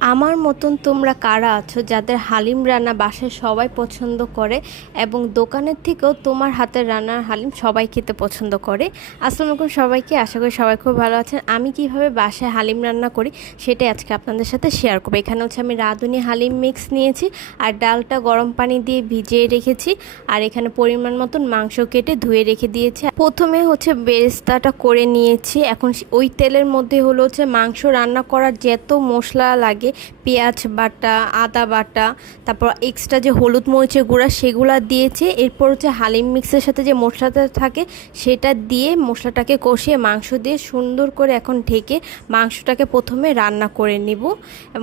আমার মতন তোমরা কারা আছো যাদের হালিম রান্না বাসায় সবাই পছন্দ করে এবং দোকানের থেকেও তোমার হাতের রান্নার হালিম সবাই খেতে পছন্দ করে? আসসালামু আলাইকুম সবাইকে, আশা করি সবাই খুব ভালো আছেন। আমি কিভাবে বাসায় হালিম রান্না করি সেটাই আজকে আপনাদের সাথে শেয়ার করবো। এখানে হচ্ছে আমি রাঁধুনি হালিম মিক্স নিয়েছি আর ডালটা গরম পানি দিয়ে ভিজিয়ে রেখেছি, আর এখানে পরিমাণ মতন মাংস কেটে ধুয়ে রেখে দিয়েছি। প্রথমে হচ্ছে বেরেস্তাটা করে নিয়েছি। এখন ওই তেলের মধ্যে হলো হচ্ছে মাংস রান্না করার যত মশলা লাগে, পেঁয়াজ বাটা, আদা বাটা, তারপর এক্সট্রা যে হলুদ মরিচের গুঁড়া সেগুলো দিয়েছে। এরপর হচ্ছে হালিম মিক্সের সাথে যে মশলাটা থাকে সেটা দিয়ে মশলাটাকে কষিয়ে মাংস দিয়ে সুন্দর করে এখন ঢেকে মাংসটাকে প্রথমে রান্না করে নিব।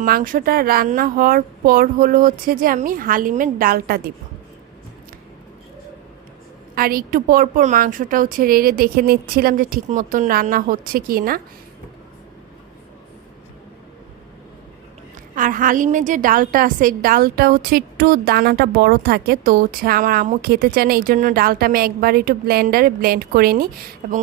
মাংসটা রান্না হওয়ার পর হলো হচ্ছে যে আমি হালিমের ডালটা দিব, আর একটু পর পর মাংসটা হচ্ছে রেড়ে দেখে নিচ্ছিলাম যে ঠিক মতন রান্না হচ্ছে কি না। আর হালিমে যে ডালটা আছে, ডালটা হচ্ছে একটু দানাটা বড় থাকে, তো হচ্ছে আমার আম্মু খেতে চায় না, এই জন্য ডালটা আমি একবার একটু ব্লেন্ডারে ব্লেন্ড করে নিই। এবং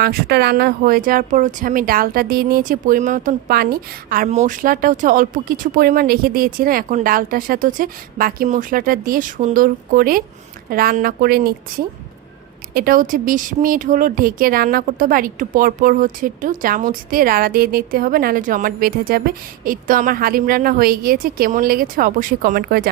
মাংসটা রান্না হয়ে যাওয়ার পর হচ্ছে আমি ডালটা দিয়ে নিয়েছি পরিমাণ মতন পানি, আর মশলাটা হচ্ছে অল্প কিছু পরিমাণ রেখে দিয়েছিলাম। এখন ডালটার সাথে হচ্ছে বাকি মশলাটা দিয়ে সুন্দর করে রান্না করে নিচ্ছি। এটা হচ্ছে 20 মিনিট হলো ঢেকে রান্না করতে হবে, আর একটু পরপর হচ্ছে একটু চামচ দিয়ে রাড়া দিয়ে নিতে হবে, নাহলে জমাট বেঁধে যাবে। এই তো আমার হালিম রান্না হয়ে গিয়েছে। কেমন লেগেছে অবশ্যই কমেন্ট করে জানাবেন।